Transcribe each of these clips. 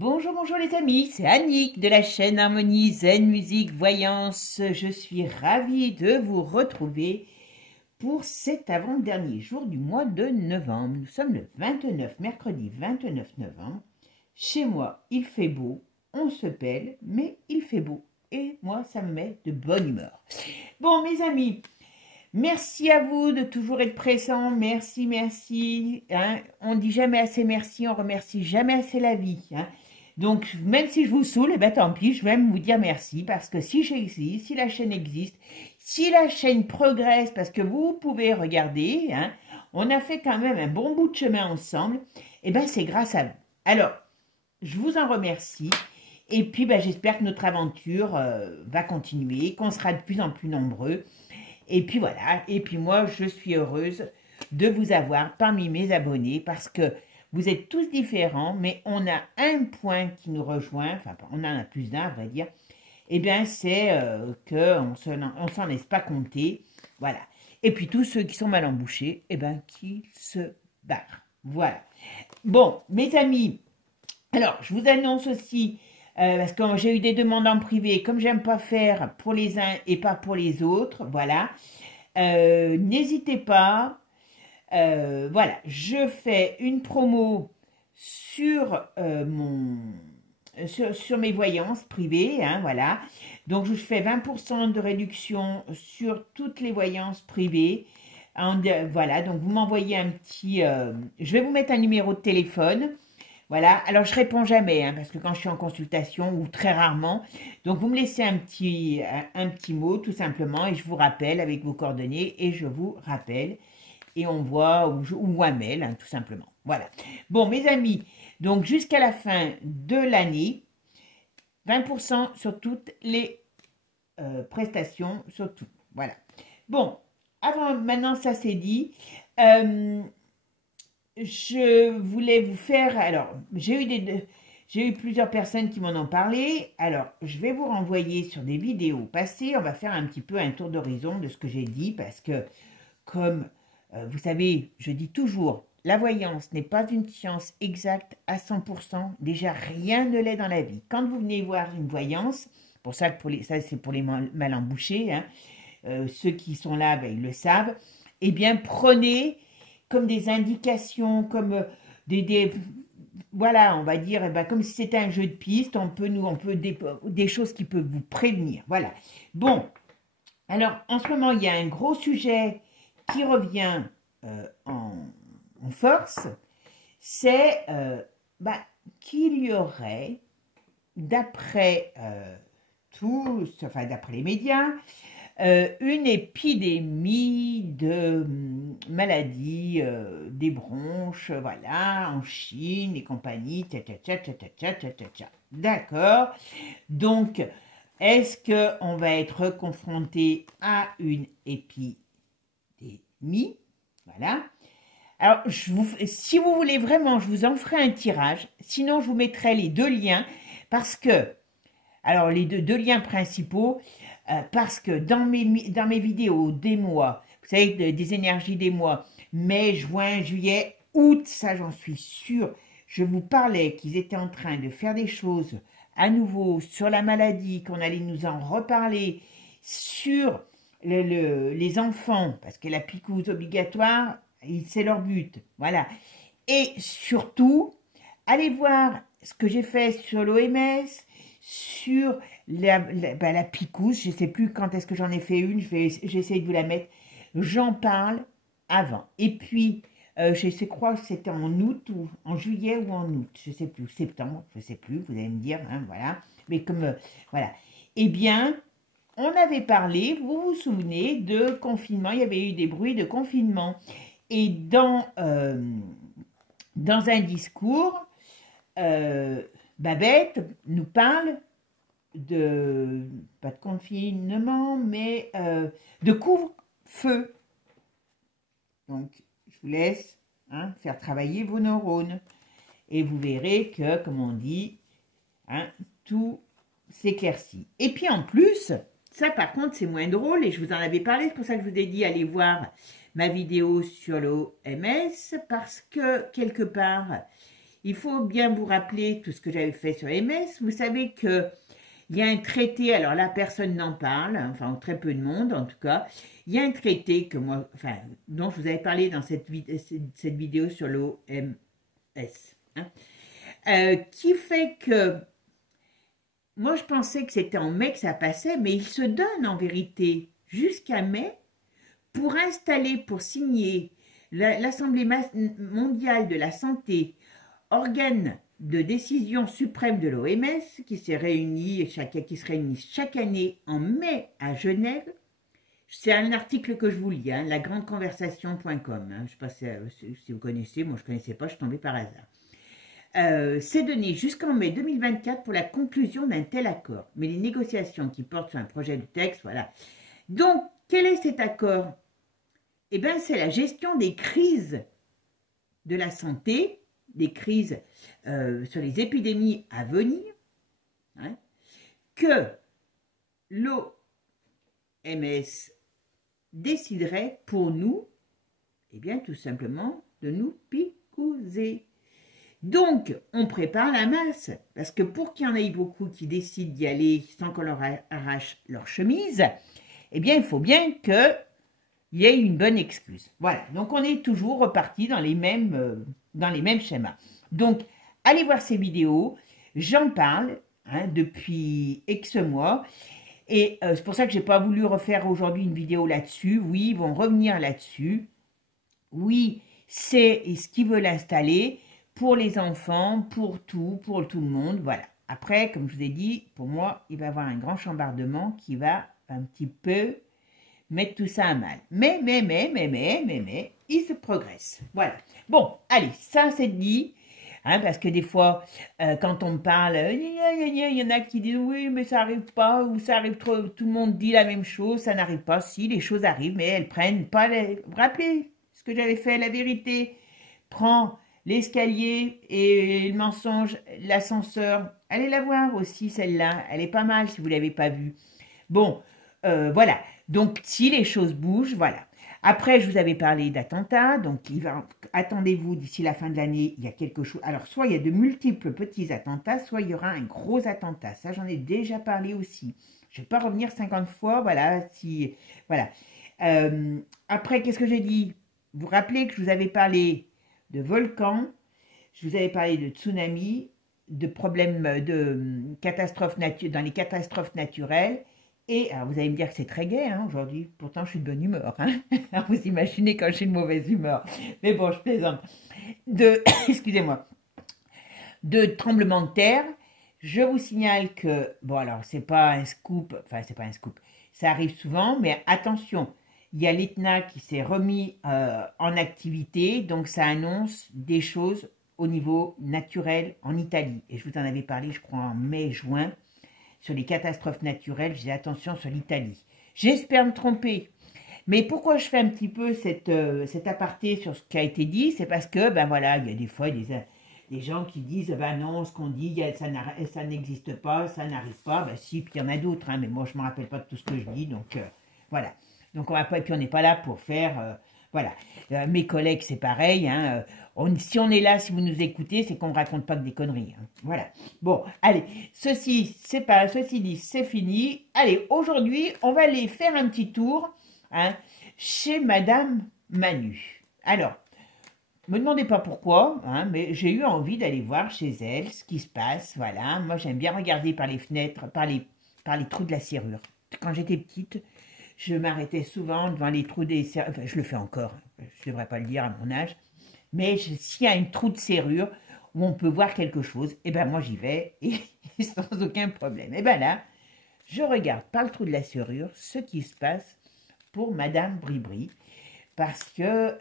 Bonjour, bonjour les amis, c'est Annick de la chaîne Harmonie Zen Musique Voyance. Je suis ravie de vous retrouver pour cet avant-dernier jour du mois de novembre. Nous sommes le 29, mercredi 29 novembre. Chez moi, il fait beau, on se pèle, mais il fait beau. Et moi, ça me met de bonne humeur. Bon, mes amis, merci à vous de toujours être présents. Merci, merci. Hein. On dit jamais assez merci, on remercie jamais assez la vie. Hein. Donc, même si je vous saoule, eh ben, tant pis, je vais même vous dire merci parce que si j'existe, si la chaîne existe, si la chaîne progresse, parce que vous pouvez regarder, hein, on a fait quand même un bon bout de chemin ensemble, eh ben, c'est grâce à vous. Alors, je vous en remercie. Et puis, ben, j'espère que notre aventure va continuer, qu'on sera de plus en plus nombreux. Et puis voilà, et puis moi, je suis heureuse de vous avoir parmi mes abonnés parce que vous êtes tous différents, mais on a un point qui nous rejoint, enfin, on en a plus d'un, à vrai dire, et bien, c'est qu'on ne s'en laisse pas compter, voilà. Et puis, tous ceux qui sont mal embouchés, et bien, qu'ils se barrent, voilà. Bon, mes amis, alors, je vous annonce aussi, parce que j'ai eu des demandes en privé, comme j'aime pas faire pour les uns et pas pour les autres, voilà, n'hésitez pas. Voilà, je fais une promo sur, sur mes voyances privées, hein, voilà. Donc, je fais 20% de réduction sur toutes les voyances privées. Voilà, donc vous m'envoyez un petit... je vais vous mettre un numéro de téléphone. Voilà, alors je réponds jamais, hein, parce que quand je suis en consultation, ou très rarement, donc vous me laissez un petit mot, tout simplement, et je vous rappelle avec vos coordonnées, et je vous rappelle. Et on voit, ou un mail, hein, tout simplement. Voilà. Bon, mes amis, donc jusqu'à la fin de l'année, 20% sur toutes les prestations, sur tout. Voilà. Bon, maintenant ça c'est dit, je voulais vous faire, alors, j'ai eu plusieurs personnes qui m'en ont parlé, alors je vais vous renvoyer sur des vidéos passées, on va faire un petit peu un tour d'horizon de ce que j'ai dit, parce que comme... vous savez, je dis toujours, la voyance n'est pas une science exacte à 100%. Déjà, rien ne l'est dans la vie. Quand vous venez voir une voyance, pour ça, ça c'est pour les mal embouchés, hein, ceux qui sont là, ben, ils le savent, eh bien, prenez comme des indications, comme voilà, on va dire, eh ben, comme si c'était un jeu de piste, on peut des choses qui peuvent vous prévenir. Voilà. Bon, alors, en ce moment, il y a un gros sujet qui revient en force, c'est qu'il y aurait, d'après enfin d'après les médias, une épidémie de maladies des bronches, voilà, en Chine et compagnie, d'accord. Donc, est-ce qu'on va être confronté à une épidémie? Voilà. Alors, si vous voulez vraiment, je vous en ferai un tirage. Sinon, je vous mettrai les deux liens parce que, alors les deux liens principaux, parce que dans mes vidéos des mois, vous savez, des énergies des mois, mai, juin, juillet, août, ça j'en suis sûre, je vous parlais qu'ils étaient en train de faire des choses à nouveau sur la maladie, qu'on allait nous en reparler, sur les enfants, parce que la picouse obligatoire, c'est leur but, voilà. Et surtout, allez voir ce que j'ai fait sur l'OMS, sur la picouse, je ne sais plus quand est-ce que j'en ai fait une, j'essaie de vous la mettre, j'en parle avant. Et puis, je crois que c'était en août, ou en juillet ou en août, je ne sais plus, septembre, je ne sais plus, vous allez me dire, hein, voilà. Mais comme, voilà. Eh bien, on avait parlé, vous vous souvenez, de confinement, il y avait eu des bruits de confinement. Et dans un discours, Babette nous parle pas de confinement, mais de couvre-feu. Donc, je vous laisse faire travailler vos neurones. Et vous verrez que, comme on dit, tout s'éclaircit. Et puis en plus... ça, par contre, c'est moins drôle et je vous en avais parlé. C'est pour ça que je vous ai dit, allez voir ma vidéo sur l'OMS parce que, quelque part, il faut bien vous rappeler tout ce que j'avais fait sur MS. Vous savez que il y a un traité, alors là, personne n'en parle, enfin, très peu de monde en tout cas. Il y a un traité que moi, enfin, dont je vous avais parlé dans cette vidéo sur l'OMS, hein, qui fait que, moi je pensais que c'était en mai que ça passait, mais il se donne en vérité jusqu'à mai pour installer, pour signer l'Assemblée mondiale de la santé, organe de décision suprême de l'OMS, qui se réunit chaque année en mai à Genève. C'est un article que je vous lis, hein, lagrandeconversation.com. Hein, je ne sais pas si vous connaissez, moi je ne connaissais pas, je suis tombée par hasard. C'est donné jusqu'en mai 2024 pour la conclusion d'un tel accord. Mais les négociations qui portent sur un projet de texte, voilà. Donc, quel est cet accord? Eh bien, c'est la gestion des crises de la santé, des crises sur les épidémies à venir, hein, que l'OMS déciderait pour nous, eh bien, tout simplement, de nous picouser. Donc, on prépare la masse, parce que pour qu'il y en ait beaucoup qui décident d'y aller sans qu'on leur arrache leur chemise, eh bien, il faut bien qu'il y ait une bonne excuse. Voilà, donc on est toujours reparti dans les mêmes schémas. Donc, allez voir ces vidéos, j'en parle depuis X mois, et c'est pour ça que je n'ai pas voulu refaire aujourd'hui une vidéo là-dessus. Oui, ils vont revenir là-dessus. Oui, c'est ce qu'ils veulent installer pour les enfants, pour tout le monde, voilà. Après, comme je vous ai dit, pour moi, il va y avoir un grand chambardement qui va un petit peu mettre tout ça à mal. Mais, il se progresse. Voilà. Bon, allez, ça c'est dit. Hein, parce que des fois, quand on me parle, il y en a qui disent oui, mais ça n'arrive pas, ou ça arrive trop, tout le monde dit la même chose, ça n'arrive pas. Si, les choses arrivent, mais elles prennent pas les... Vous vous rappelez ce que j'avais fait, la vérité. Prends l'escalier et le mensonge, l'ascenseur. Allez la voir aussi, celle-là. Elle est pas mal si vous ne l'avez pas vue. Bon, voilà. Donc, si les choses bougent, voilà. Après, je vous avais parlé d'attentats, donc attendez-vous d'ici la fin de l'année, il y a quelque chose. Alors, soit il y a de multiples petits attentats, soit il y aura un gros attentat. Ça, j'en ai déjà parlé aussi. Je ne vais pas revenir 50 fois, voilà. Voilà. Après, qu'est-ce que j'ai dit? Vous vous rappelez que je vous avais parlé de volcans, je vous avais parlé de tsunamis, de problèmes de catastrophes dans les catastrophes naturelles. Et alors vous allez me dire que c'est très gai aujourd'hui, pourtant je suis de bonne humeur. Alors vous imaginez quand je suis de mauvaise humeur. Mais bon, je plaisante. Excusez-moi, de tremblements de terre, je vous signale que, bon alors c'est pas un scoop, enfin c'est pas un scoop, ça arrive souvent, mais attention, il y a l'Etna qui s'est remis en activité, donc ça annonce des choses au niveau naturel en Italie. Et je vous en avais parlé, je crois, en mai-juin. Sur les catastrophes naturelles, j'ai attention sur l'Italie. J'espère me tromper. Mais pourquoi je fais un petit peu cet aparté sur ce qui a été dit? C'est parce que, ben voilà, il y a des fois des gens qui disent, ben non, ce qu'on dit, ça n'existe pas, ça n'arrive pas. Ben si, puis il y en a d'autres, mais moi je ne me rappelle pas de tout ce que je dis, donc voilà. Donc on va pas, et puis on n'est pas là pour faire... voilà, mes collègues c'est pareil, si on est là, si vous nous écoutez, c'est qu'on ne raconte pas que des conneries. Voilà, bon, allez, ceci dit, c'est fini. Allez, aujourd'hui, on va aller faire un petit tour chez Madame Manu. Alors, me demandez pas pourquoi, mais j'ai eu envie d'aller voir chez elle ce qui se passe, voilà. Moi, j'aime bien regarder par les fenêtres, par les trous de la serrure. Quand j'étais petite, je m'arrêtais souvent devant les trous des serrures. Enfin, je le fais encore, je ne devrais pas le dire à mon âge. Mais s'il y a un trou de serrure où on peut voir quelque chose, eh ben moi j'y vais et sans aucun problème. Et ben là, je regarde par le trou de la serrure ce qui se passe pour Madame Bribri. Parce que,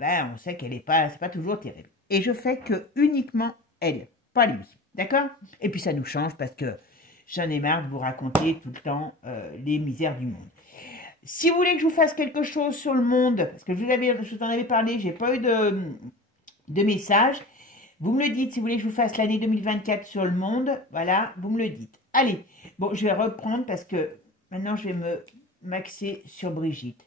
on sait qu'elle c'est pas toujours terrible. Et je fais que uniquement elle, pas lui. D'accord? Et puis ça nous change parce que j'en ai marre de vous raconter tout le temps les misères du monde. Si vous voulez que je vous fasse quelque chose sur le monde, parce que je vous en avais parlé, j'ai pas eu de message, vous me le dites. Si vous voulez que je vous fasse l'année 2024 sur le monde, voilà, vous me le dites. Allez, bon, je vais reprendre parce que maintenant je vais m'axer sur Brigitte.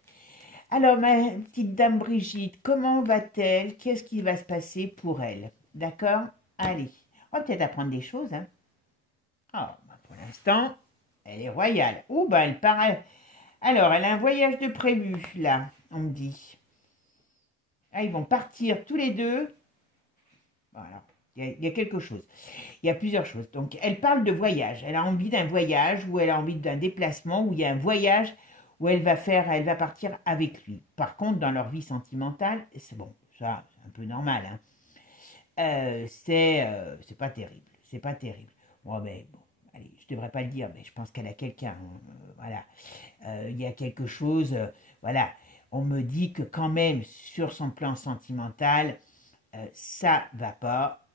Alors, ma petite dame Brigitte, comment va-t-elle? Qu'est-ce qui va se passer pour elle? D'accord? Allez, on va peut-être apprendre des choses. Hein. Oh, bah, pour l'instant, elle est royale. Oh, bah elle part. Alors, elle a un voyage de prévu, là, on me dit. Ah, ils vont partir tous les deux. Voilà, il y a quelque chose. Il y a plusieurs choses. Donc, elle parle de voyage. Elle a envie d'un voyage ou elle a envie d'un déplacement où il y a un voyage où elle va partir avec lui. Par contre, dans leur vie sentimentale, c'est bon, ça, c'est un peu normal. Hein. C'est pas terrible. C'est pas terrible. Bon, mais bon, allez, je devrais pas le dire, mais je pense qu'elle a quelqu'un. Hein, voilà. Il y a quelque chose. Voilà. On me dit que quand même, sur son plan sentimental, ça va pas.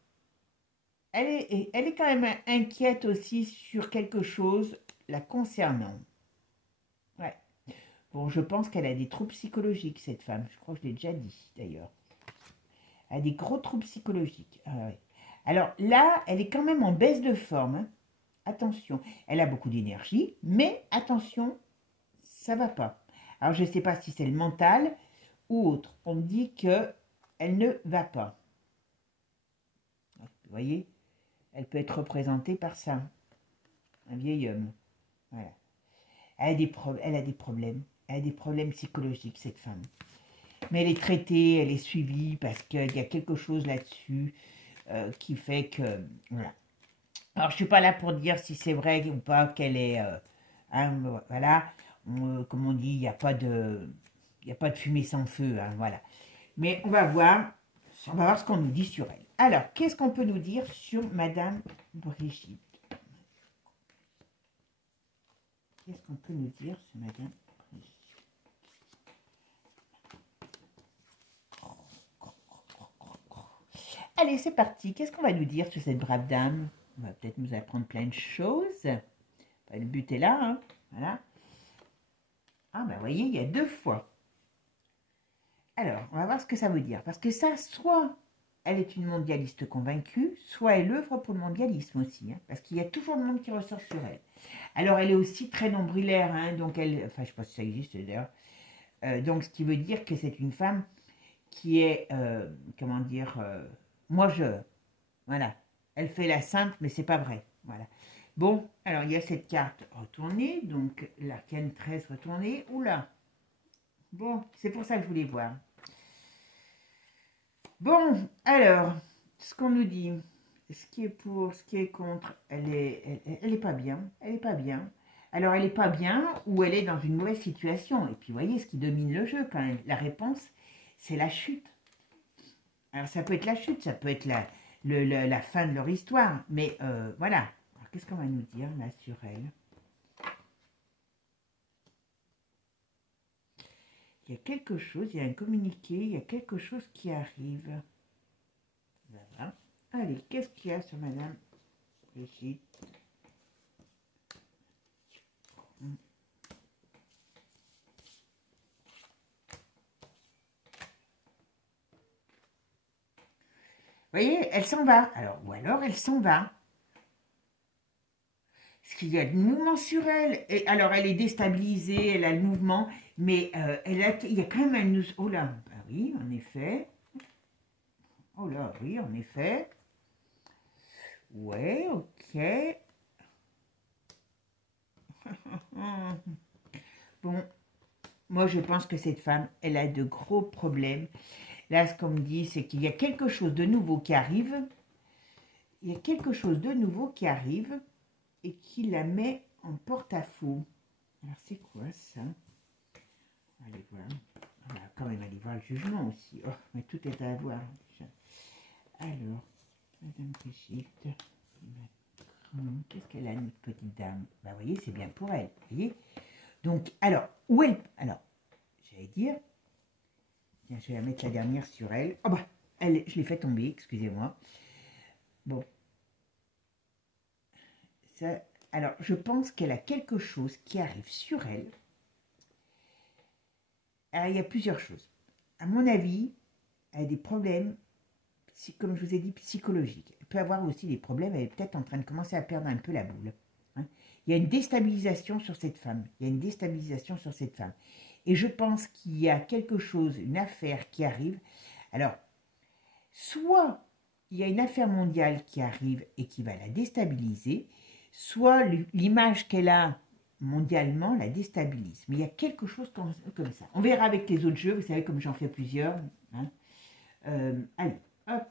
Elle est quand même inquiète aussi sur quelque chose la concernant. Ouais. Bon, je pense qu'elle a des troubles psychologiques, cette femme. Je crois que je l'ai déjà dit, d'ailleurs. Elle a des gros troubles psychologiques. Ah, ouais. Alors là, elle est quand même en baisse de forme. Hein. Attention. Elle a beaucoup d'énergie, mais attention, ça va pas. Alors, je ne sais pas si c'est le mental ou autre. On me dit qu'elle ne va pas. Vous voyez ? Elle peut être représentée par ça. Un vieil homme. Voilà. Elle a des problèmes. Elle a des problèmes psychologiques, cette femme. Mais elle est traitée, elle est suivie parce qu'il y a quelque chose là-dessus qui fait que... Voilà. Alors, je ne suis pas là pour dire si c'est vrai ou pas qu'elle est... voilà. Comme on dit, il n'y a pas de fumée sans feu. Hein, voilà. Mais on va voir ce qu'on nous dit sur elle. Alors, qu'est-ce qu'on peut nous dire sur Madame Brigitte? Qu'est-ce qu'on peut nous dire sur Madame Brigitte? Allez, c'est parti. Qu'est-ce qu'on va nous dire sur cette brave dame? On va peut-être nous apprendre plein de choses. Le but est là, hein. Voilà. Ah, ben, vous voyez, il y a 2 fois. Alors, on va voir ce que ça veut dire. Parce que ça, soit elle est une mondialiste convaincue, soit elle œuvre pour le mondialisme aussi. Hein, parce qu'il y a toujours le monde qui ressort sur elle. Alors, elle est aussi très nombrilaire. Hein, donc, enfin, je ne sais pas si ça existe d'ailleurs. Donc, ce qui veut dire que c'est une femme qui est, comment dire, moi je, voilà. Elle fait la simple, mais c'est pas vrai. Voilà. Bon, alors il y a cette carte retournée, donc l'arcane 13 retournée. Oula. Bon, c'est pour ça que je voulais voir. Bon, alors, ce qu'on nous dit, ce qui est pour, ce qui est contre, elle est pas bien. Elle est pas bien. Alors, elle est pas bien ou elle est dans une mauvaise situation. Et puis, vous voyez, ce qui domine le jeu quand même, la réponse, c'est la chute. Alors, ça peut être la chute, ça peut être la fin de leur histoire. Mais voilà. Qu'est-ce qu'on va nous dire là sur elle? Il y a quelque chose, il y a un communiqué, il y a quelque chose qui arrive. Voilà. Allez, qu'est-ce qu'il y a sur Madame Brigitte? Vous voyez, elle s'en va. Alors, ou alors elle s'en va. Parce qu'il y a du mouvement sur elle. Et alors, elle est déstabilisée, elle a le mouvement, mais il y a quand même un... Oh là, bah oui, en effet. Oh là, oui, en effet. Ouais, ok. Bon, moi je pense que cette femme, elle a de gros problèmes. Là, ce qu'on me dit, c'est qu'il y a quelque chose de nouveau qui arrive. Il y a quelque chose de nouveau qui arrive et qui la met en porte-à-faux. Alors, c'est quoi ça? Allez voir. On va quand même aller voir le jugement aussi. Oh, mais tout est à voir. Alors, Madame Brigitte, qu'est-ce qu'elle a, notre petite dame? Bah, vous voyez, c'est bien pour elle. Vous voyez? Donc, alors, où elle... Alors, j'allais dire... Tiens, je vais la mettre la dernière sur elle. Oh bah, je l'ai fait tomber, excusez-moi. Bon. Ça, alors, je pense qu'elle a quelque chose qui arrive sur elle. Alors, il y a plusieurs choses. À mon avis, elle a des problèmes, comme je vous ai dit, psychologiques. Elle peut avoir aussi des problèmes, elle est peut-être en train de commencer à perdre un peu la boule. Hein. Il y a une déstabilisation sur cette femme. Il y a une déstabilisation sur cette femme. Et je pense qu'il y a quelque chose, une affaire qui arrive. Alors, soit il y a une affaire mondiale qui arrive et qui va la déstabiliser, soit l'image qu'elle a mondialement la déstabilise. Mais il y a quelque chose comme ça. On verra avec les autres jeux, vous savez, comme j'en fais plusieurs. Hein. Allez, hop.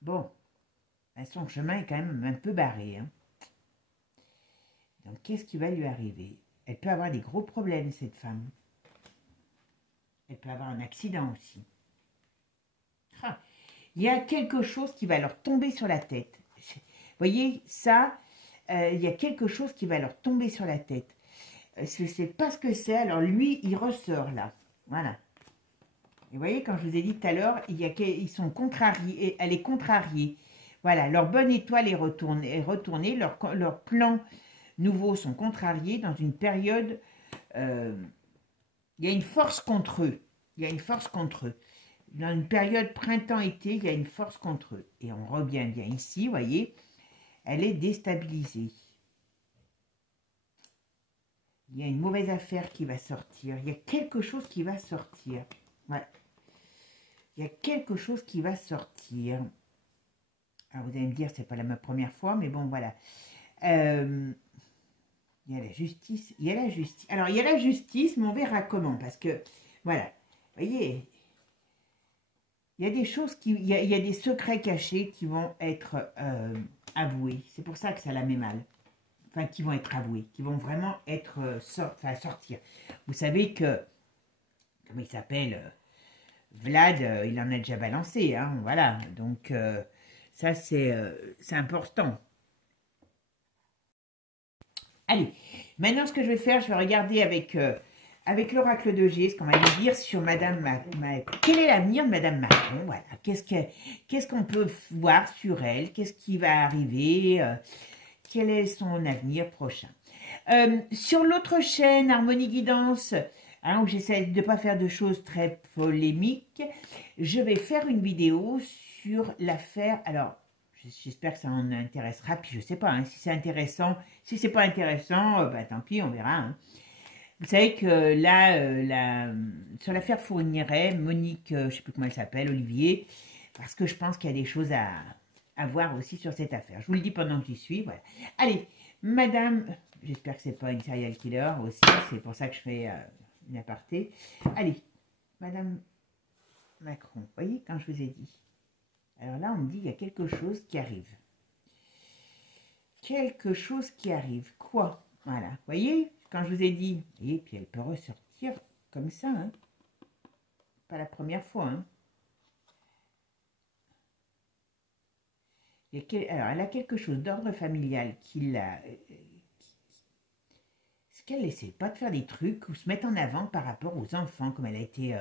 Bon, son chemin est quand même un peu barré. Hein. Donc, qu'est-ce qui va lui arriver? Elle peut avoir des gros problèmes, cette femme. Elle peut avoir un accident aussi. Ah, il y a quelque chose qui va leur tomber sur la tête. Vous voyez, ça, il y a quelque chose qui va leur tomber sur la tête. Je ne sais pas ce que c'est. Alors, lui, il ressort là. Voilà. Et vous voyez, quand je vous ai dit tout à l'heure, ils sont contrariés. Elle est contrariée. Voilà, leur bonne étoile est retournée. Leurs plans nouveaux sont contrariés dans une période... il y a une force contre eux. Il y a une force contre eux. Dans une période printemps-été, il y a une force contre eux. Et on revient bien ici, vous voyez, elle est déstabilisée. Il y a une mauvaise affaire qui va sortir. Il y a quelque chose qui va sortir. Ouais. Il y a quelque chose qui va sortir. Alors, vous allez me dire, c'est pas ma première fois, mais bon, voilà. Il y a la justice. Il y a la justice. Alors, il y a la justice, mais on verra comment. Parce que, voilà, vous voyez... Il y a des choses il y a des secrets cachés qui vont être avoués. C'est pour ça que ça la met mal. Enfin, qui vont être avoués, qui vont vraiment être sortir. Vous savez que, comment il s'appelle, Vlad, il en a déjà balancé, hein, voilà. Donc, ça, c'est important. Allez, maintenant, ce que je vais faire, je vais regarder avec l'oracle de G, ce qu'on va lui dire sur Madame Macron. Quel est l'avenir de Madame Macron? Voilà. Qu'est-ce qu'on peut voir sur elle? Qu'est-ce qui va arriver? Quel est son avenir prochain? Sur l'autre chaîne, Harmonie Guidance, hein, où j'essaie de ne pas faire de choses très polémiques, je vais faire une vidéo sur l'affaire. Alors, j'espère que ça en intéressera. Puis je ne sais pas hein, si c'est intéressant. Si c'est pas intéressant, bah, tant pis, on verra. Hein. Vous savez que là, sur l'affaire Fourniret, Monique, je ne sais plus comment elle s'appelle, Olivier, parce que je pense qu'il y a des choses à voir aussi sur cette affaire. Je vous le dis pendant que j'y suis, voilà. Allez, madame, j'espère que c'est pas une serial killer aussi, c'est pour ça que je fais une aparté. Allez, madame Macron, vous voyez, quand je vous ai dit. Alors là, on me dit qu'il y a quelque chose qui arrive. Quelque chose qui arrive. Quoi? Voilà, vous voyez? Quand je vous ai dit, et puis elle peut ressortir comme ça, hein. Pas la première fois, hein. Alors, elle a quelque chose d'ordre familial qui l'a... Est-ce qu'elle n'essaie pas de faire des trucs ou se mettre en avant par rapport aux enfants, comme elle a été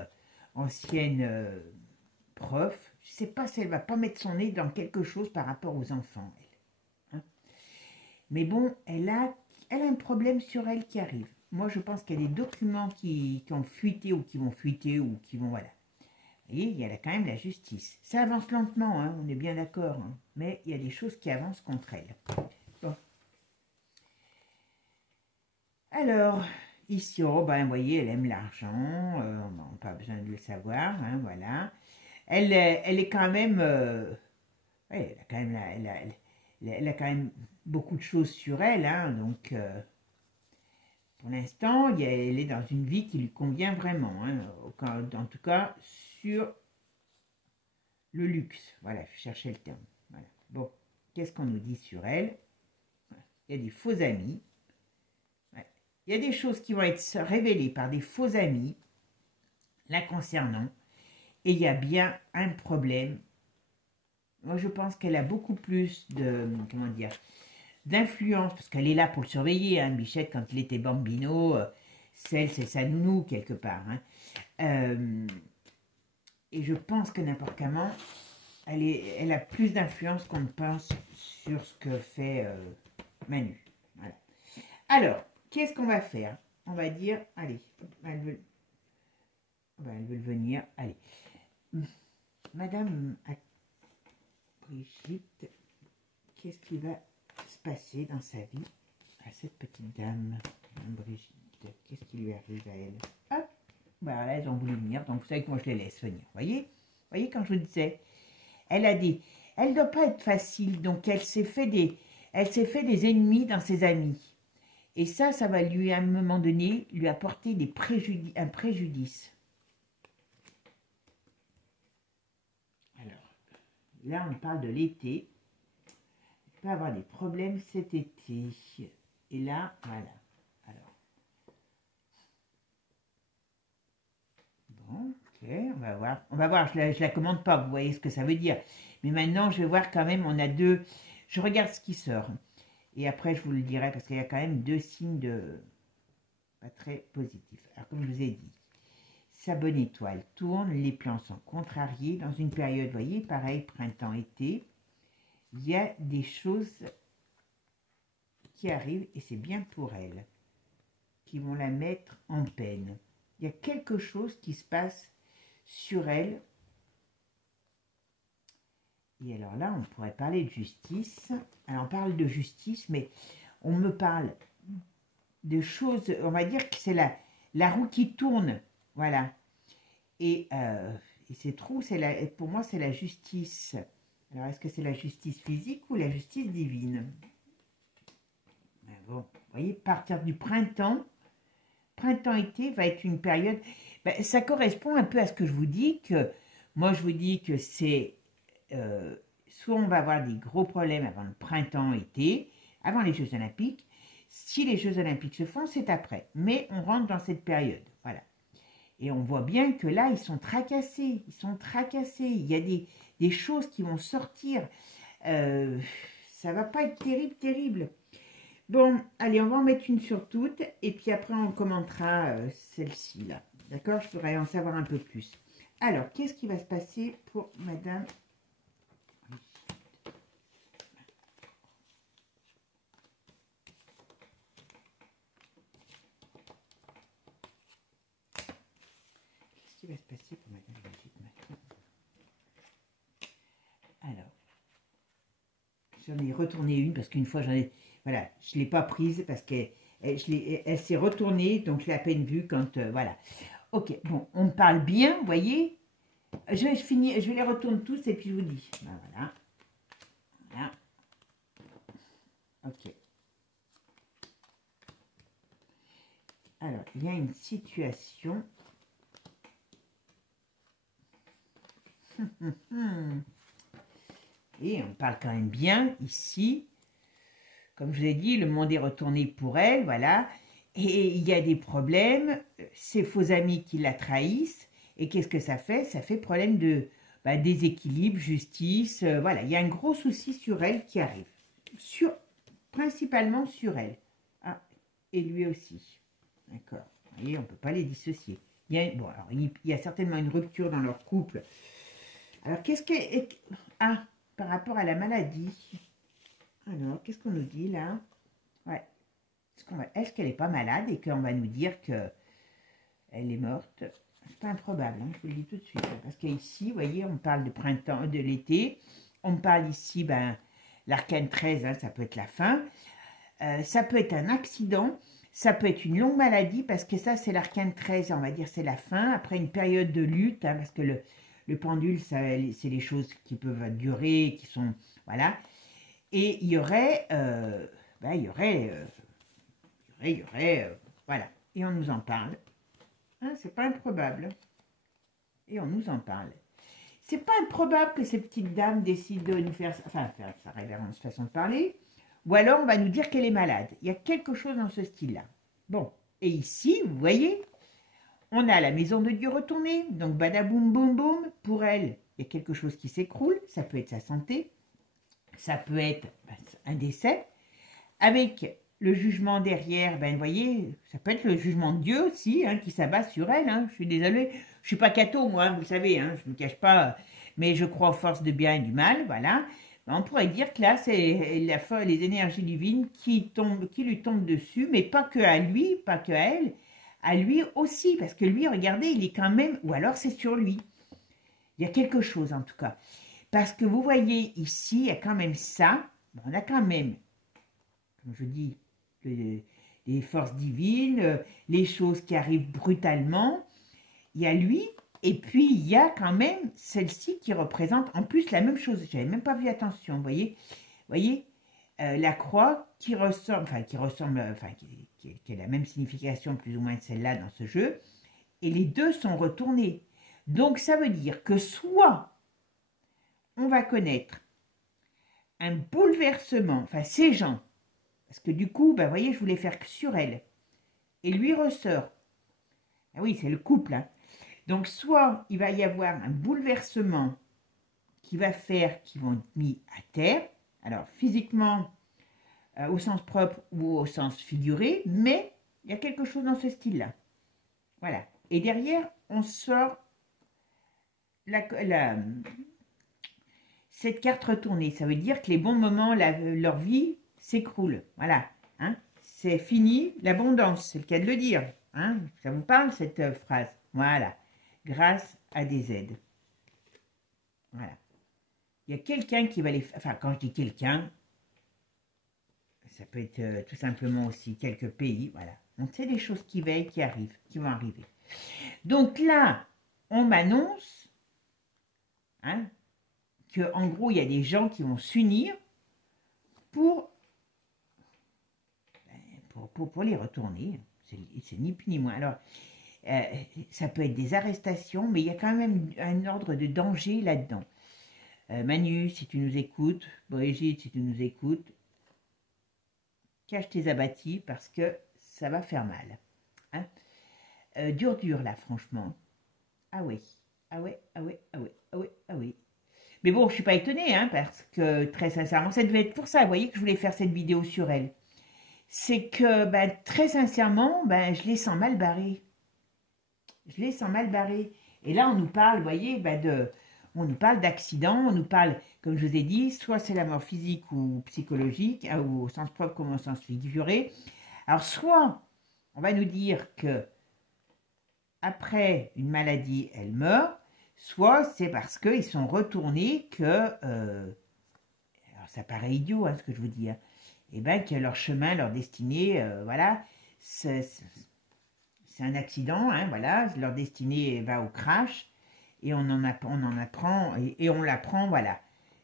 ancienne prof? Je ne sais pas si elle ne va pas mettre son nez dans quelque chose par rapport aux enfants, elle. Hein. Mais bon, elle a un problème sur elle qui arrive. Moi, je pense qu'il y a des documents qui ont fuité ou qui vont fuiter ou qui vont... Voilà. Vous voyez, il y a quand même la justice. Ça avance lentement, hein, on est bien d'accord. Hein, mais il y a des choses qui avancent contre elle. Bon. Alors, ici, oh, ben, vous voyez, elle aime l'argent. On n'a pas besoin de le savoir. Hein, voilà. Elle est quand même... elle a quand même... Elle a quand même beaucoup de choses sur elle. Hein, donc... pour l'instant, elle est dans une vie qui lui convient vraiment. Hein, en tout cas, sur le luxe. Voilà, je cherchais le terme. Voilà. Bon, qu'est-ce qu'on nous dit sur elle? Il y a des faux amis. Ouais. Il y a des choses qui vont être révélées par des faux amis la concernant. Et il y a bien un problème. Moi, je pense qu'elle a beaucoup plus de... Comment dire? D'influence, parce qu'elle est là pour le surveiller, hein, Bichette, quand il était bambino, c'est sa nounou, quelque part. Hein. Et je pense que n'importe comment, elle a plus d'influence qu'on ne pense sur ce que fait Manu. Voilà. Alors, qu'est-ce qu'on va faire? On va dire, allez, elle veut venir, allez. Madame Brigitte, qu'est-ce qui va se passer dans sa vie à cette petite dame, Brigitte? Qu'est-ce qui lui arrive à elle? Hop, voilà, elles ont voulu venir, donc vous savez que moi je les laisse venir. Voyez quand je vous disais, elle doit pas être facile, donc elle s'est fait des ennemis dans ses amis. Et ça va lui, à un moment donné, lui apporter un préjudice. Alors, là, on parle de l'été. Il peut avoir des problèmes cet été. Et là, voilà. Alors. Bon, ok, on va voir. On va voir, je la commande pas, vous voyez ce que ça veut dire. Mais maintenant, je vais voir quand même, on a deux. Je regarde ce qui sort. Et après, je vous le dirai, parce qu'il y a quand même deux signes pas très positifs. Alors, comme je vous ai dit, sa bonne étoile tourne, les plans sont contrariés. Dans une période, vous voyez, pareil, printemps-été, il y a des choses qui arrivent, et c'est bien pour elle, qui vont la mettre en peine. Il y a quelque chose qui se passe sur elle. Et alors là, on pourrait parler de justice. Alors, on parle de justice, mais on me parle de choses, on va dire que c'est la roue qui tourne, voilà. Et ces trous, pour moi, c'est la justice. Alors, est-ce que c'est la justice physique ou la justice divine? Ben bon, vous voyez, partir du printemps-été va être une période, ben, ça correspond un peu à ce que je vous dis, que moi, je vous dis que c'est... soit on va avoir des gros problèmes avant le printemps-été, avant les Jeux Olympiques. Si les Jeux Olympiques se font, c'est après. Mais on rentre dans cette période, voilà. Et on voit bien que là, ils sont tracassés. Ils sont tracassés. Il y a des choses qui vont sortir. Ça va pas être terrible, terrible. Bon, allez, on va en mettre une sur toutes. Et puis après, on commentera celle-ci, là. D'accord? Je pourrais en savoir un peu plus. Alors, qu'est-ce qui va se passer pour Madame... Qu'est-ce qui va se passer pour Madame Brigitte maintenant? Alors, j'en ai retourné une parce qu'une fois, voilà, je ne l'ai pas prise parce qu'elle elle s'est retournée, donc je l'ai à peine vue quand... voilà. Ok, bon, on me parle bien, vous voyez. Je vais les retourner tous et puis je vous dis. Ben voilà. Voilà. Ok. Alors, il y a une situation. Et on parle quand même bien ici. Comme je vous ai dit, le monde est retourné pour elle, voilà. Et il y a des problèmes, ses faux amis qui la trahissent. Et qu'est-ce que ça fait? Ça fait problème de déséquilibre, justice. Voilà, il y a un gros souci sur elle qui arrive. Principalement sur elle. Ah, et lui aussi. D'accord. Vous voyez, on ne peut pas les dissocier. Il y a certainement une rupture dans leur couple. Alors, qu'est-ce que... Ah, par rapport à la maladie. Alors, qu'est-ce qu'on nous dit là? Ouais. Est-ce qu'elle n'est pas malade et qu'on va nous dire qu'elle est morte? C'est improbable, hein, je vous le dis tout de suite. Parce qu'ici, vous voyez, on parle de printemps, de l'été. On parle ici, l'arcane 13, hein, ça peut être la fin. Ça peut être un accident. Ça peut être une longue maladie parce que ça, c'est l'arcane 13, on va dire, c'est la fin. Après une période de lutte, hein, parce que le pendule, c'est les choses qui peuvent durer, qui sont... Voilà. Et il y aurait... voilà. Et on nous en parle. Hein, c'est pas improbable. Et on nous en parle. C'est pas improbable que ces petites dames décident de nous faire sa révérence façon de parler. Ou alors on va nous dire qu'elle est malade. Il y a quelque chose dans ce style-là. Bon. Et ici, vous voyez, on a la maison de Dieu retournée. Donc, badaboum, boum, boum. Pour elle, il y a quelque chose qui s'écroule. Ça peut être sa santé. Ça peut être un décès. Avec le jugement derrière, vous voyez, ça peut être le jugement de Dieu aussi, hein, qui s'abat sur elle. Hein. Je suis désolée, je ne suis pas catho, moi, vous le savez, hein, je ne me cache pas, mais je crois aux forces de bien et du mal, voilà. On pourrait dire que là, c'est les énergies divines qui lui tombent dessus, mais pas que à lui, pas que à lui aussi, parce que lui, regardez, il est quand même, ou alors c'est sur lui. Il y a quelque chose, en tout cas. Parce que vous voyez ici, il y a quand même ça, on a quand même, comme je dis, les forces divines, les choses qui arrivent brutalement. Il y a lui, Et puis, il y a quand même celle-ci qui représente en plus la même chose. Je n'avais même pas vu attention, vous voyez la croix qui ressemble, qui a la même signification plus ou moins que celle-là dans ce jeu. Et les deux sont retournés. Donc, ça veut dire que soit on va connaître un bouleversement, enfin ces gens, parce que du coup, vous voyez, je voulais faire que sur elle. Et lui ressort. Ah oui, c'est le couple, hein. Donc, soit il va y avoir un bouleversement qui va faire qu'ils vont être mis à terre, alors physiquement, au sens propre ou au sens figuré, mais il y a quelque chose dans ce style-là. Voilà. Et derrière, on sort cette carte retournée. Ça veut dire que les bons moments, leur vie s'écroule. Voilà. Hein, c'est fini l'abondance, c'est le cas de le dire. Hein, ça vous parle cette phrase? Voilà. Grâce à des aides. Voilà. Il y a quelqu'un qui va les... Enfin, quand je dis quelqu'un, ça peut être tout simplement aussi quelques pays. Voilà. On sait des choses qui veillent, qui arrivent, qui vont arriver. Donc là, on m'annonce hein, qu'en gros, il y a des gens qui vont s'unir pour les retourner. C'est ni plus ni moins. Alors, ça peut être des arrestations, mais il y a quand même un ordre de danger là-dedans. Manu, si tu nous écoutes, Brigitte, si tu nous écoutes, cache tes abattis parce que ça va faire mal. Hein, dur là, franchement. Ah oui, ah ouais, ah ouais, ah ouais, ah ouais, ah oui. Mais bon, je suis pas étonnée, hein, parce que très sincèrement, ça devait être pour ça, vous voyez, que je voulais faire cette vidéo sur elle. C'est que, très sincèrement, je les sens mal barrés. Je les sens mal barrés. Et là, on nous parle, vous voyez, on nous parle d'accident, on nous parle, comme je vous ai dit, soit c'est la mort physique ou psychologique, ou au sens propre comme au sens figuré. Alors, soit on va nous dire que après une maladie, elle meurt, soit c'est parce qu'ils sont retournés que, alors ça paraît idiot hein, ce que je vous dis, hein, et que leur chemin, leur destinée, voilà, c'est un accident, hein, voilà, leur destinée va au crash, et on en apprend, et on l'apprend, voilà.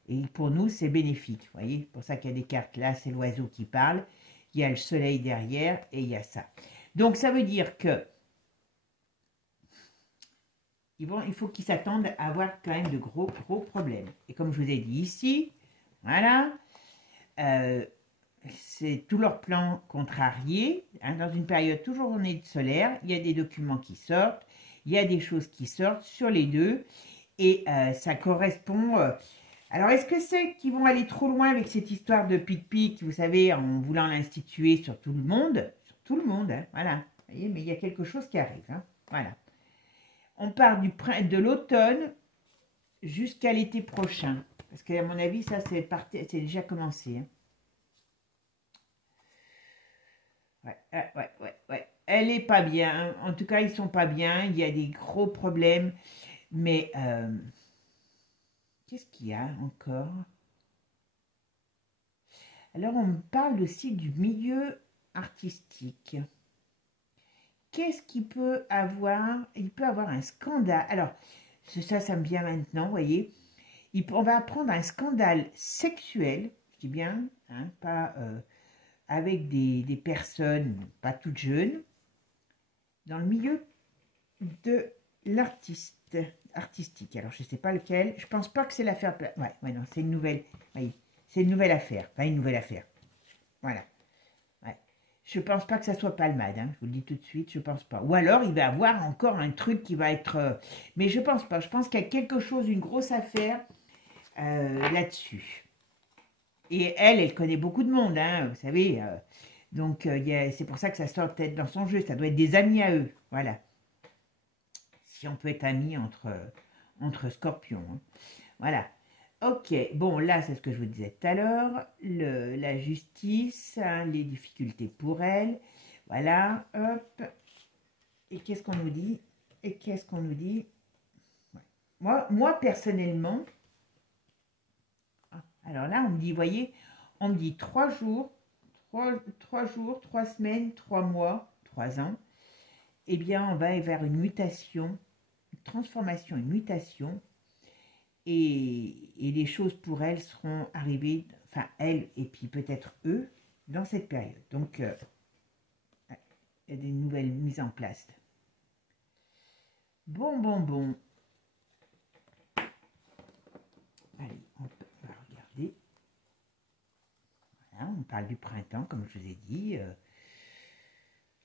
Et pour nous, c'est bénéfique, vous voyez, c'est pour ça qu'il y a des cartes là, c'est l'oiseau qui parle, il y a le soleil derrière, et il y a ça. Donc ça veut dire que il faut qu'ils s'attendent à avoir quand même de gros problèmes. Et comme je vous ai dit ici, voilà, c'est tous leurs plans contrariés. Hein, dans une période toujours en de solaire, il y a des documents qui sortent, il y a des choses qui sortent sur les deux. Et ça correspond... alors, est-ce que c'est qu'ils vont aller trop loin avec cette histoire de pic-pic, vous savez, en voulant l'instituer sur tout le monde? Sur tout le monde, hein, voilà. Vous voyez, mais il y a quelque chose qui arrive, hein, voilà. On part de l'automne jusqu'à l'été prochain. Parce qu'à mon avis, ça, c'est déjà commencé. Hein. Ouais. Elle n'est pas bien. En tout cas, ils sont pas bien. Il y a des gros problèmes. Mais, qu'est-ce qu'il y a encore? Alors, on me parle aussi du milieu artistique. Qu'est-ce qu'il peut avoir? Il peut avoir un scandale. Alors, ça me vient maintenant, vous voyez. On va apprendre un scandale sexuel, je dis bien, hein, pas avec des personnes pas toutes jeunes, dans le milieu de artistique. Alors, je ne sais pas lequel. Je pense pas que c'est l'affaire... Ouais, non, c'est une nouvelle... Oui, c'est une nouvelle affaire. Pas une nouvelle affaire. Voilà. Je pense pas que ça soit Palmade, hein, je vous le dis tout de suite, je pense pas. Ou alors, il va y avoir encore un truc qui va être... mais je pense pas, je pense qu'il y a quelque chose, une grosse affaire là-dessus. Et elle connaît beaucoup de monde, hein, vous savez. Donc, c'est pour ça que ça sort peut-être dans son jeu, ça doit être des amis à eux, voilà. Si on peut être amis entre scorpions. Hein. Voilà. Ok, bon, là, c'est ce que je vous disais tout à l'heure, la justice, hein, les difficultés pour elle, voilà, hop, et qu'est-ce qu'on nous dit? Ouais. Moi, personnellement, alors là, on me dit, vous voyez, on me dit 3 jours, 3 semaines, 3 mois, 3 ans, eh bien, on va vers une mutation transformation, une mutation, et les choses pour elle seront arrivées, enfin elle et puis peut-être eux, dans cette période. Donc, il y a des nouvelles mises en place. Bon. Allez, on va regarder. Voilà, on parle du printemps, comme je vous ai dit.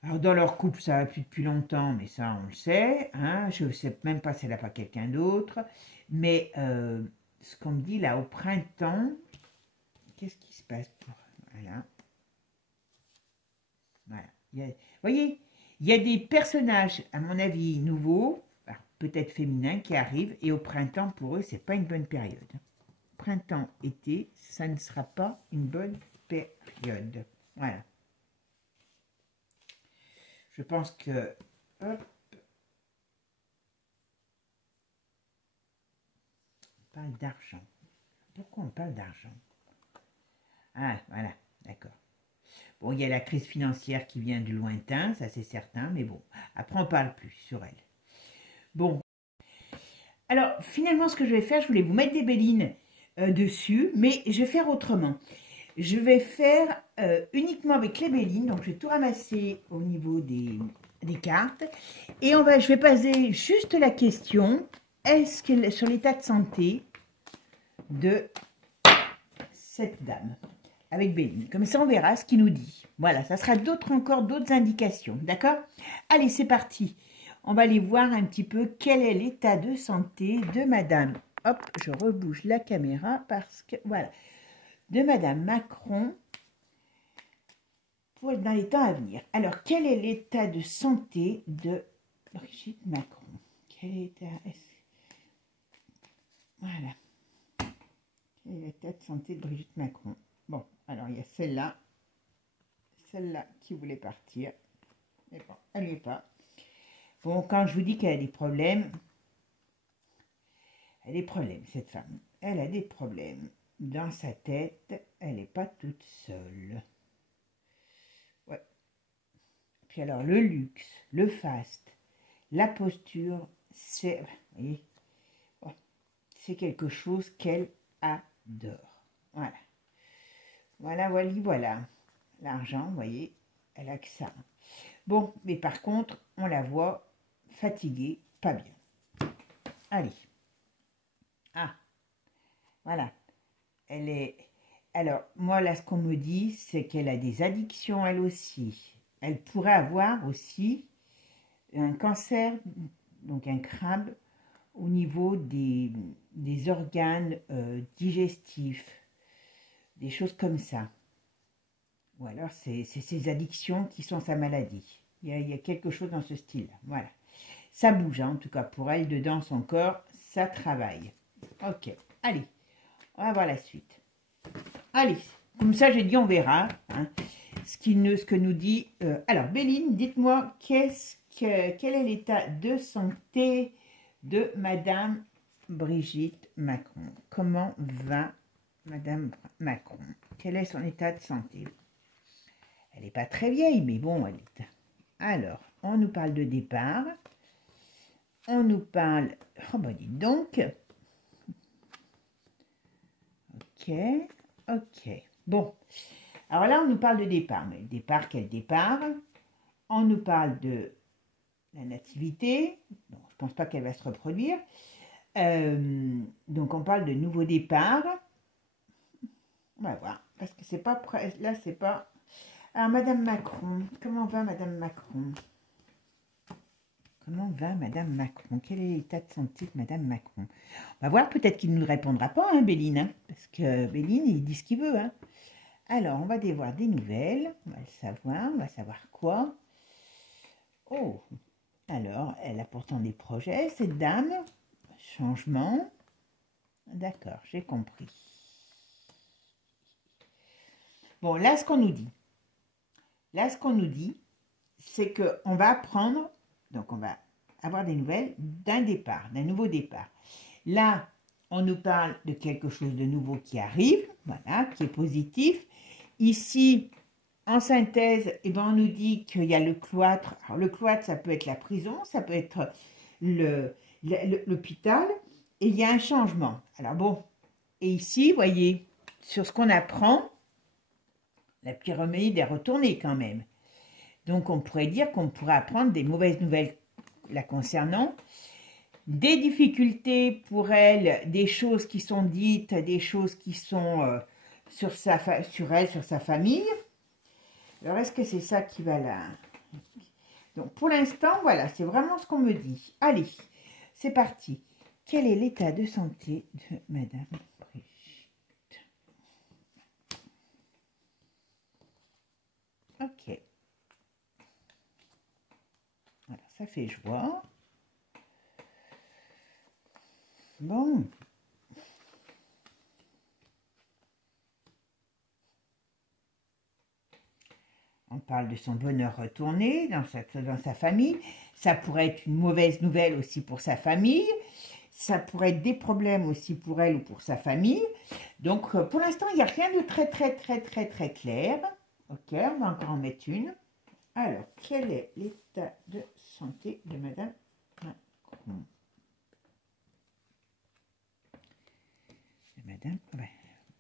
Alors, dans leur couple, ça va plus depuis longtemps, mais ça, on le sait. Hein, je ne sais même pas si elle n'a pas quelqu'un d'autre. Mais ce qu'on me dit là, au printemps, qu'est-ce qui se passe? Voilà. Vous voyez, il y a des personnages, à mon avis, nouveaux, peut-être féminins, qui arrivent. Et au printemps, pour eux, c'est pas une bonne période. Printemps, été, ça ne sera pas une bonne période. Voilà. Je pense que... Hop. On parle d'argent. Pourquoi on parle d'argent? Ah, voilà, d'accord. Bon, il y a la crise financière qui vient du lointain, ça c'est certain, mais bon, après on parle plus sur elle. Bon. Alors, finalement, ce que je vais faire, je voulais vous mettre des bélines dessus, mais je vais faire autrement. Je vais faire uniquement avec les bélines, donc je vais tout ramasser au niveau des cartes. Et je vais poser juste la question, est-ce que sur l'état de santé de cette dame, avec Béline. Comme ça, on verra ce qu'il nous dit. Voilà, ça sera encore d'autres indications, d'accord? Allez, c'est parti. On va aller voir un petit peu quel est l'état de santé de madame. Hop, je rebouge la caméra parce que, voilà, de madame Macron pour être dans les temps à venir. Alors, quel est l'état de santé de Brigitte Macron? Quel état? Voilà. Quel est l'état de santé de Brigitte Macron? Bon, alors il y a celle-là qui voulait partir. Mais bon, elle n'y est pas. Bon, quand je vous dis qu'elle a des problèmes, elle a des problèmes, cette femme. Elle a des problèmes. Dans sa tête, elle n'est pas toute seule. Ouais. Puis alors, le luxe, le faste, la posture, c'est, vous voyez, c'est quelque chose qu'elle adore. Voilà. Voilà. L'argent, vous voyez, elle a que ça. Bon, mais par contre, on la voit fatiguée, pas bien. Allez. Ah, voilà. Elle est... Alors, moi, là, ce qu'on me dit, c'est qu'elle a des addictions, elle aussi. Elle pourrait avoir aussi un cancer, donc un crabe, au niveau des organes digestifs, des choses comme ça. Ou alors, c'est ces addictions qui sont sa maladie. Il y a quelque chose dans ce style-là. Voilà. Ça bouge, hein, en tout cas, pour elle, dedans son corps, ça travaille. Ok, allez, on va voir la suite. Allez, comme ça, j'ai dit, on verra hein, ce que nous dit. Alors, Béline, dites-moi, quel est l'état de santé de Madame Brigitte Macron? Comment va Madame Macron? Quel est son état de santé? Elle n'est pas très vieille, mais bon, elle est... Alors, on nous parle de départ. On nous parle... Oh, bah dites donc. Ok. Bon. Alors là, on nous parle de départ. Mais le départ, quel départ? On nous parle de la nativité. Donc, je ne pense pas qu'elle va se reproduire. Donc, on parle de nouveau départ. On va voir. Parce que c'est pas... Là, c'est pas... Alors, Madame Macron. Comment va Madame Macron? Comment va Madame Macron? Quel est l'état de santé de Madame Macron? On va voir, peut-être qu'il ne nous répondra pas, hein, Béline. Hein, parce que Béline, il dit ce qu'il veut. Hein. Alors, on va voir des nouvelles. On va le savoir. On va savoir quoi? Oh, alors, elle a pourtant des projets, cette dame. Changement. D'accord, j'ai compris. Bon, là, ce qu'on nous dit. C'est qu'on va apprendre... Donc, on va avoir des nouvelles d'un départ, d'un nouveau départ. Là, on nous parle de quelque chose de nouveau qui arrive, voilà, qui est positif. Ici, en synthèse, eh ben, on nous dit qu'il y a le cloître. Alors, le cloître, ça peut être la prison, ça peut être l'hôpital et il y a un changement. Alors bon, et ici, vous voyez, sur ce qu'on apprend, la pyramide est retournée quand même. Donc on pourrait dire qu'on pourrait apprendre des mauvaises nouvelles la concernant, des difficultés pour elle, des choses qui sont dites, des choses qui sont sur elle, sur sa famille. Alors est-ce que c'est ça qui va là? Donc pour l'instant, voilà, c'est vraiment ce qu'on me dit. Allez, c'est parti. Quel est l'état de santé de Madame Brigitte? Ok. Voilà, ça fait joie. Bon. On parle de son bonheur retourné dans sa famille. Ça pourrait être une mauvaise nouvelle aussi pour sa famille. Ça pourrait être des problèmes aussi pour elle ou pour sa famille. Donc, pour l'instant, il n'y a rien de très clair. Ok, on va encore en mettre une. Alors, quel est l'état de santé de Madame Macron? Madame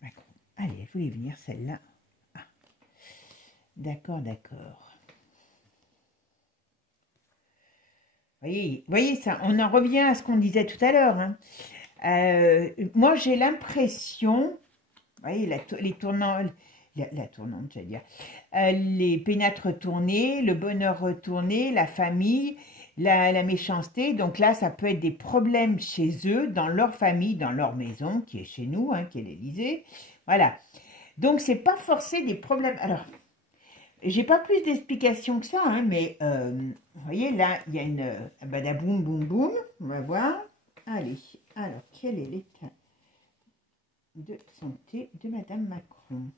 Macron. Allez, elle voulait venir celle-là. Ah. D'accord. Voyez ça, on en revient à ce qu'on disait tout à l'heure. Hein. Moi, j'ai l'impression, vous voyez, les tournants, la tournante, j'allais dire, les pénates retournés, le bonheur retourné, la famille, la méchanceté. Donc là, ça peut être des problèmes chez eux, dans leur famille, dans leur maison, qui est chez nous, hein, qui est l'Élysée. Voilà. Donc, c'est pas forcé des problèmes. Alors, j'ai pas plus d'explications que ça, hein, mais vous voyez, là, il y a une badaboum, boum, boum. On va voir. Allez, alors, quel est l'état de santé de Madame Macron?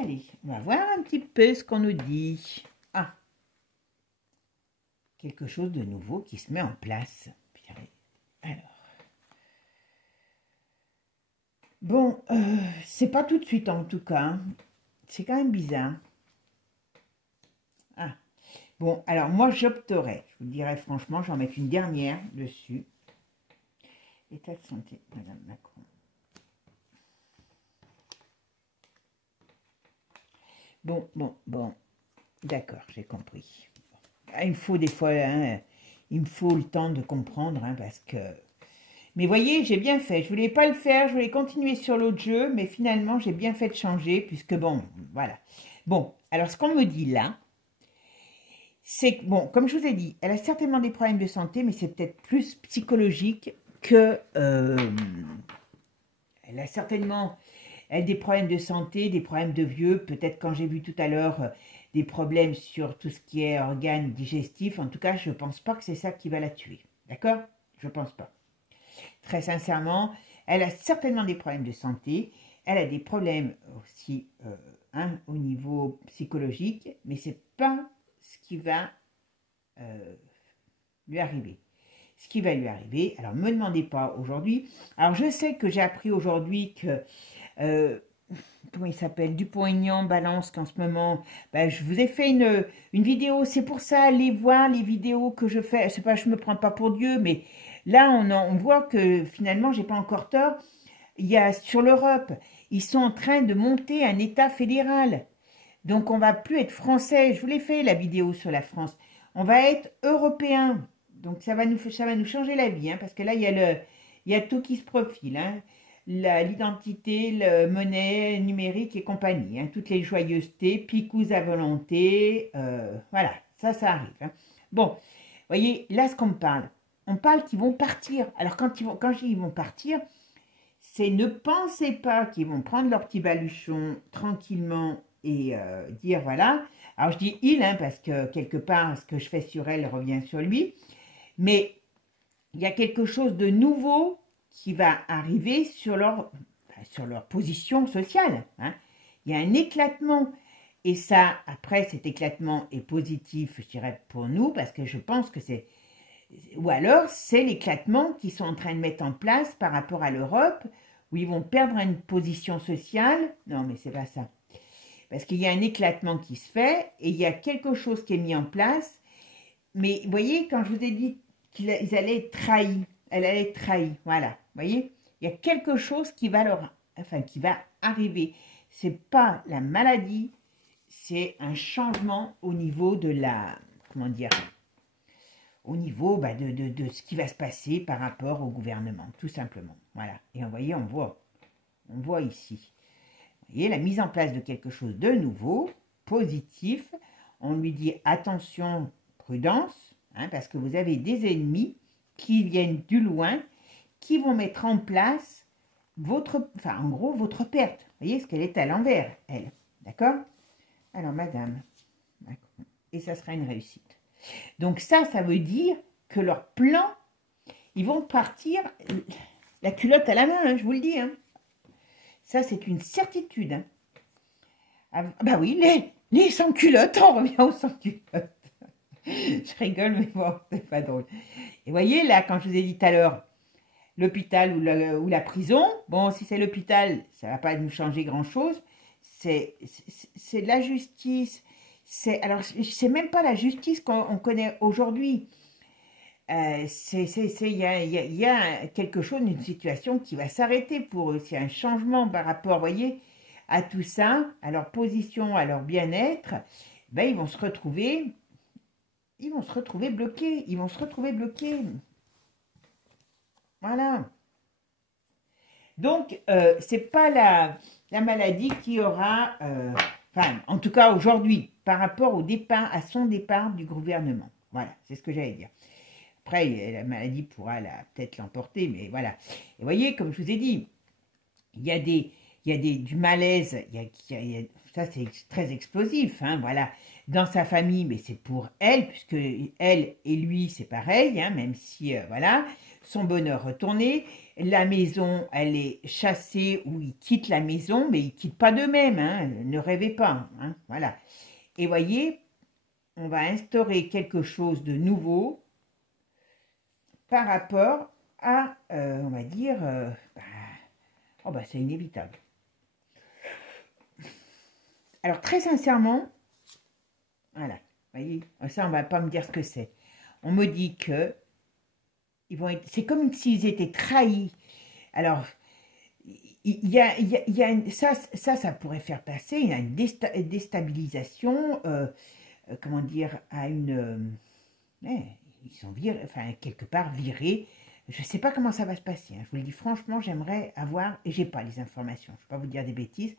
Allez, on va voir un petit peu ce qu'on nous dit. Ah, quelque chose de nouveau qui se met en place. Alors, bon, c'est pas tout de suite en tout cas. Hein. C'est quand même bizarre. Ah, bon, alors moi j'opterais, je vous le dirais franchement, j'en mettre une dernière dessus. État de santé, Madame Macron. Bon, d'accord, j'ai compris. Il me faut des fois, hein, il me faut le temps de comprendre, hein, parce que... Mais voyez, j'ai bien fait, je voulais pas le faire, je voulais continuer sur l'autre jeu, mais finalement, j'ai bien fait de changer, puisque bon, voilà. Bon, alors ce qu'on me dit là, c'est que, bon, comme je vous ai dit, elle a certainement des problèmes de santé, mais c'est peut-être plus psychologique que... elle a certainement... Elle a des problèmes de santé, des problèmes de vieux, peut-être quand j'ai vu tout à l'heure des problèmes sur tout ce qui est organes digestifs. En tout cas, je ne pense pas que c'est ça qui va la tuer. D'accord? Je ne pense pas. Très sincèrement, elle a certainement des problèmes de santé. Elle a des problèmes aussi au niveau psychologique, mais ce n'est pas ce qui va lui arriver. Ce qui va lui arriver, alors ne me demandez pas aujourd'hui. Alors je sais que j'ai appris aujourd'hui que... comment il s'appelle, Dupont-Aignan balance qu'en ce moment, ben, je vous ai fait une vidéo, c'est pour ça, allez voir les vidéos que je fais, c'est pas, je me prends pas pour Dieu, mais là on voit que finalement j'ai pas encore tort, il y a sur l'Europe, ils sont en train de monter un État fédéral, donc on va plus être français, je vous l'ai fait la vidéo sur la France, on va être européen, donc ça va nous changer la vie, hein, parce que là il y a tout qui se profile, hein. L'identité, la monnaie numérique et compagnie, hein, toutes les joyeusetés, picous à volonté, voilà, ça arrive. Hein. Bon, vous voyez, là ce qu'on me parle, on parle qu'ils vont partir. Alors quand je dis ils vont partir, c'est ne pensez pas qu'ils vont prendre leur petit baluchon tranquillement et dire voilà. Alors je dis il, hein, parce que quelque part ce que je fais sur elle revient sur lui, mais il y a quelque chose de nouveau qui va arriver sur leur position sociale. Hein. Il y a un éclatement. Et ça, après, cet éclatement est positif, je dirais, pour nous, parce que je pense que c'est... Ou alors, c'est l'éclatement qu'ils sont en train de mettre en place par rapport à l'Europe, où ils vont perdre une position sociale. Non, mais c'est pas ça. Parce qu'il y a un éclatement qui se fait, et il y a quelque chose qui est mis en place, Mais vous voyez, quand je vous ai dit qu'ils allaient être trahis, elle allait être trahie, voilà. Vous voyez, il y a quelque chose qui va qui va arriver. C'est pas la maladie, c'est un changement au niveau de la, comment dire, au niveau de ce qui va se passer par rapport au gouvernement, tout simplement. Voilà. Et vous voyez, on voit ici. Vous voyez, la mise en place de quelque chose de nouveau, positif. On lui dit attention, prudence, hein, parce que vous avez des ennemis qui viennent du loin, qui vont mettre en place en gros, votre perte. Vous voyez, ce qu'elle est à l'envers, elle. D'accord? Alors, madame, et ça sera une réussite. Donc ça veut dire que leur plan, ils vont partir la culotte à la main, hein, je vous le dis. Hein. Ça, c'est une certitude. Hein. Ah, bah oui, les sans-culottes, on revient aux sans-culottes. Je rigole, mais bon, c'est pas drôle. Et voyez, là, quand je vous ai dit tout à l'heure, l'hôpital ou la prison, bon, si c'est l'hôpital, ça ne va pas nous changer grand-chose. C'est de la justice. Alors, c'est même pas la justice qu'on connaît aujourd'hui. Il y a quelque chose, une situation qui va s'arrêter pour eux. C'est un changement par rapport, vous voyez, à tout ça, à leur position, à leur bien-être. Ben, ils vont se retrouver bloqués. Ils vont se retrouver bloqués. Voilà. Donc, c'est pas la maladie qui aura, enfin, en tout cas aujourd'hui, par rapport au départ, à son départ du gouvernement. Voilà, c'est ce que j'allais dire. Après, la maladie pourra peut-être l'emporter, mais voilà. Et vous voyez, comme je vous ai dit, il y a du malaise, ça c'est très explosif, hein, voilà. Dans sa famille, mais c'est pour elle, puisque elle et lui, c'est pareil, hein, même si, voilà, son bonheur retourné. La maison, elle est chassée ou ils quittent la maison, mais ils ne quittent pas d'eux-mêmes, hein, ne rêvez pas, hein, voilà. Et voyez, on va instaurer quelque chose de nouveau par rapport à, on va dire, c'est inévitable. Alors, très sincèrement, voilà, vous voyez, ça, on ne va pas me dire ce que c'est. On me dit que c'est comme s'ils étaient trahis. Alors, ça pourrait faire passer une déstabilisation, comment dire, à une... ils sont virés, enfin, quelque part virés. Je ne sais pas comment ça va se passer. Hein. Je vous le dis franchement, j'aimerais avoir, et j'ai pas les informations, je ne vais pas vous dire des bêtises,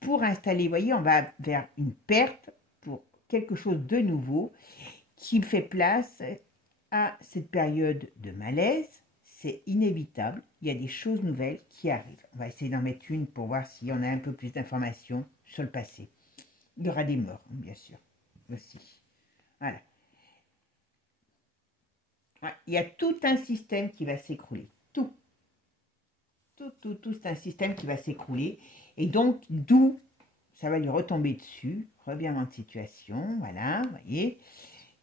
pour installer, vous voyez, on va vers une perte pour quelque chose de nouveau qui fait place à cette période de malaise. C'est inévitable, il y a des choses nouvelles qui arrivent. On va essayer d'en mettre une pour voir si on a un peu plus d'informations sur le passé. Il y aura des morts, bien sûr, aussi. Voilà. Il y a tout un système qui va s'écrouler. Tout c'est un système qui va s'écrouler. Et donc, d'où ça va lui retomber dessus. Revirement de situation, voilà, vous voyez.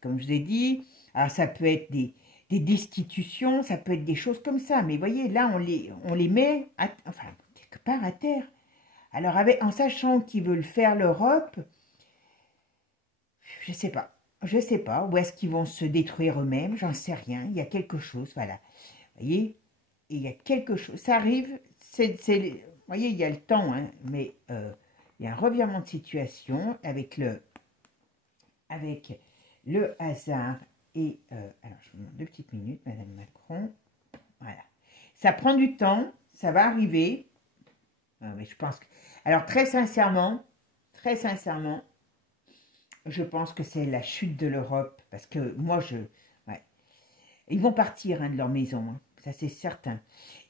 Comme je vous ai dit, alors ça peut être des destitutions, ça peut être des choses comme ça. Mais vous voyez, là, on les met, quelque part à terre. Alors, en sachant qu'ils veulent faire l'Europe, je sais pas. Je ne sais pas où est-ce qu'ils vont se détruire eux-mêmes, j'en sais rien. Il y a quelque chose, voilà. Vous voyez, il y a quelque chose. Ça arrive, vous voyez, il y a le temps, hein, mais il y a un revirement de situation avec le hasard. Et, alors, je vous demande 2 petites minutes, Madame Macron. Voilà. Ça prend du temps, ça va arriver. Mais je pense que... Alors, très sincèrement, je pense que c'est la chute de l'Europe, parce que moi, ils vont partir de leur maison, hein, ça c'est certain.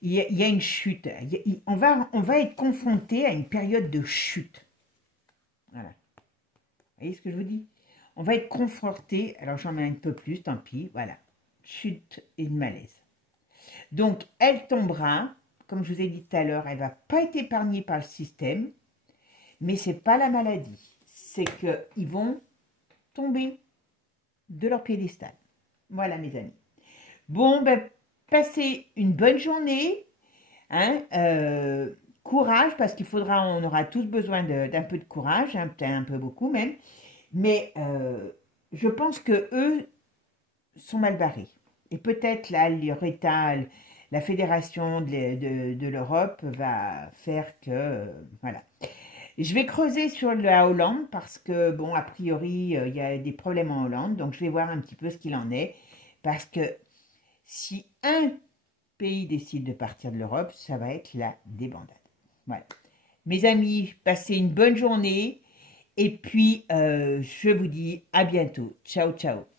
Il y a une chute, on va être confronté à une période de chute. Voilà. Vous voyez ce que je vous dis? On va être confronté, alors j'en mets un peu plus, tant pis, voilà. Chute et de malaise. Donc, elle tombera, comme je vous ai dit tout à l'heure, elle ne va pas être épargnée par le système, mais ce n'est pas la maladie. C'est qu'ils vont tomber de leur piédestal. Voilà, mes amis. Bon, passez une bonne journée. Hein, courage, parce on aura tous besoin d'un peu de courage, hein, peut-être un peu beaucoup même. Mais je pense que eux, sont mal barrés. Et peut-être là, la fédération de l'Europe va faire que, voilà. Je vais creuser sur la Hollande parce que, bon, a priori, il y a des problèmes en Hollande, donc je vais voir un petit peu ce qu'il en est. Parce que si un pays décide de partir de l'Europe, ça va être la débandade. Voilà. Mes amis, passez une bonne journée et puis je vous dis à bientôt. Ciao, ciao.